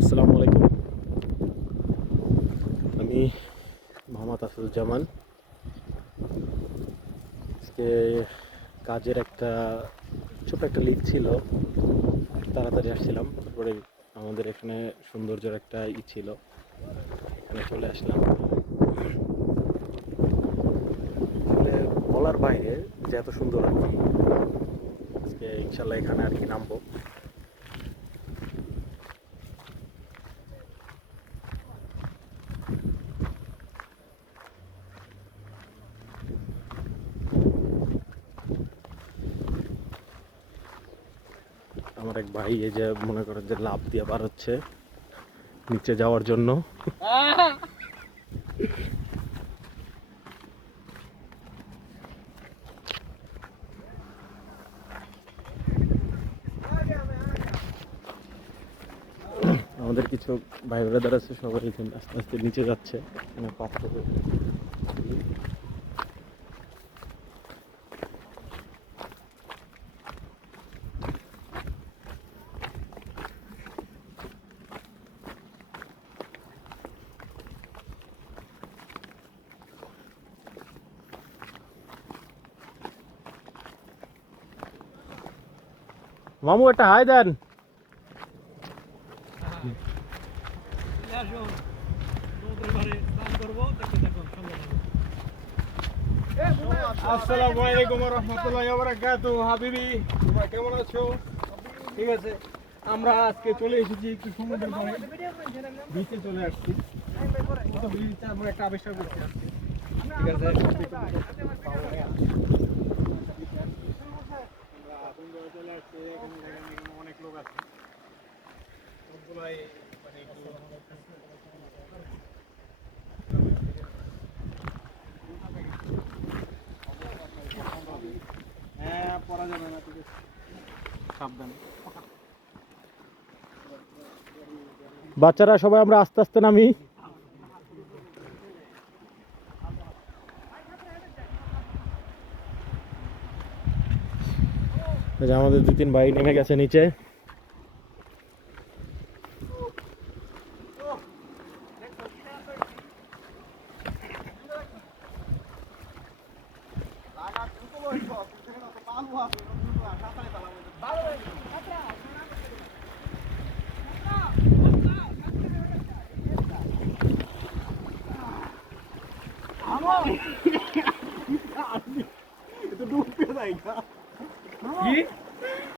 আসসালামু আলাইকুম। আমি মোহাম্মদ আসাদুজ্জামান। আজকে কাজের একটা ছোট একটা লিক ছিল, তাড়াতাড়ি আসছিলাম। তারপরে আমাদের এখানে সৌন্দর্যের একটা ছিল, এখানে চলে আসলাম। আসলে বলার বাইরে যে এত সুন্দর আর কি। আজকে ইনশাল্লাহ এখানে আর কি নামবো। আমার এক ভাই এই যে মনে করেন যে লাফ দিয়ে বার হচ্ছে নিচে যাওয়ার জন্য। আমাদের কিছু ভাই ব্রাদার আছে, সবাই এখানে আস্তে আস্তে নিচে যাচ্ছে। এখানে পাথর মামু একটা হাই দেন। আসসালামু আলাইকুম ওয়া রাহমাতুল্লাহি ওয়া বারাকাতুহু। হাবিবি, তোমরা কেমন আছো? ঠিক আছে, আমরা আজকে চলে এসেছি একটু সমুদ্রের পাড়ে, বিচে চলে আসছি। আমরা একটা আবিষ্কার করছি আজকে। ঠিক আছে, আমরা বন্ধুরা চলে আসছি। এখানে দেখেন, এখানে অনেক লোক আছে, সবগুলাই মানে হ্যাঁ, পড়া যাবে না, ঠিক আছে, সাবধানে। বাচ্চারা সবাই আমরা আস্তে আস্তে নামি। এই যে আমাদের 2-3 ভাই নেমে গেছে নিচে।